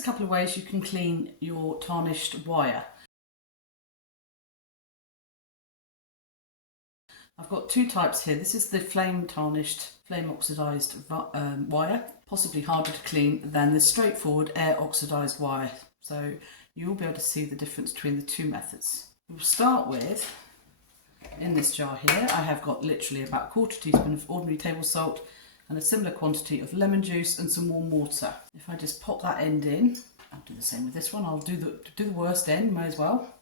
a couple of ways you can clean your tarnished wire. I've got two types here. This is the flame tarnished, flame oxidised wire, possibly harder to clean than the straightforward air oxidised wire. So you'll be able to see the difference between the two methods. We'll start with, in this jar here, I have got literally about 1/4 teaspoon of ordinary table salt and a similar quantity of lemon juice and some warm water. If I just pop that end in, I'll do the same with this one. I'll do the worst end, may as well,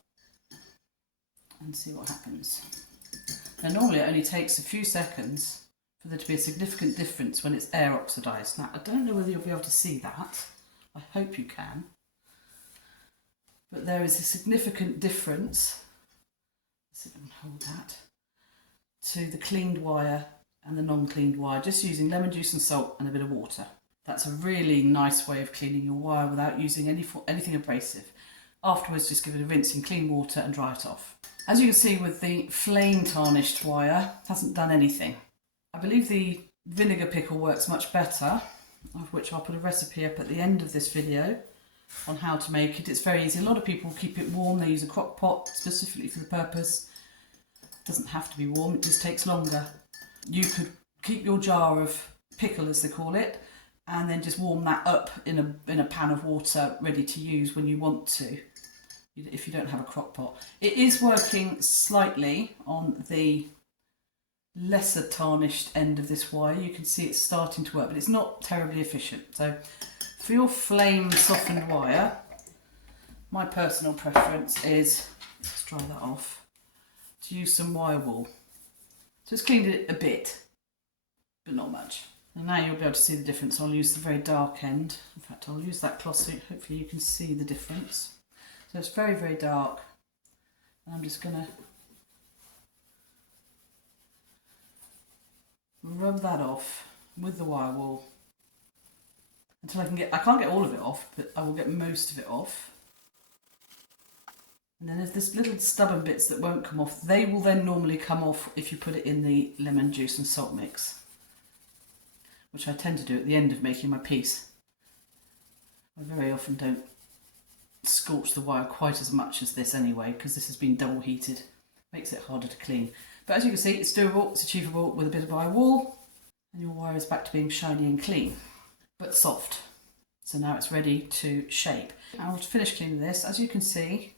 and see what happens. Now normally it only takes a few seconds for there to be a significant difference when it's air oxidised. Now I don't know whether you'll be able to see that. I hope you can. But there is a significant difference, let's see if I can hold that, to the cleaned wire and the non-cleaned wire, just using lemon juice and salt and a bit of water. That's a really nice way of cleaning your wire without using anything abrasive. Afterwards, just give it a rinse in clean water and dry it off. As you can see with the flame tarnished wire, it hasn't done anything. I believe the vinegar pickle works much better, of which I'll put a recipe up at the end of this video on how to make it. It's very easy. A lot of people keep it warm. They use a crock pot specifically for the purpose. It doesn't have to be warm, it just takes longer. You could keep your jar of pickle, as they call it, and then just warm that up in a pan of water ready to use when you want to, if you don't have a crock pot. It is working slightly on the lesser tarnished end of this wire. You can see it's starting to work, but it's not terribly efficient. So for your flame softened wire, my personal preference is, let's dry that off, to use some wire wool. Just cleaned it a bit, but not much. And now you'll be able to see the difference. I'll use the very dark end. In fact, I'll use that cloth so hopefully you can see the difference. So it's very, very dark. And I'm just going to rub that off with the wire wool until I can't get all of it off, but I will get most of it off. And then there's little stubborn bits that won't come off. They will then normally come off if you put it in the lemon juice and salt mix, which I tend to do at the end of making my piece. I very often don't scorch the wire quite as much as this anyway, because this has been double heated. Makes it harder to clean. But as you can see, it's doable, it's achievable with a bit of wire wool, and your wire is back to being shiny and clean, but soft. So now it's ready to shape. Now to finish cleaning this, as you can see,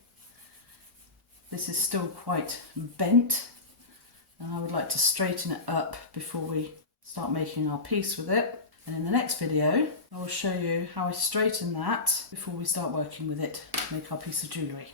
this is still quite bent, and I would like to straighten it up before we start making our piece with it. And in the next video, I will show you how I straighten that before we start working with it to make our piece of jewellery.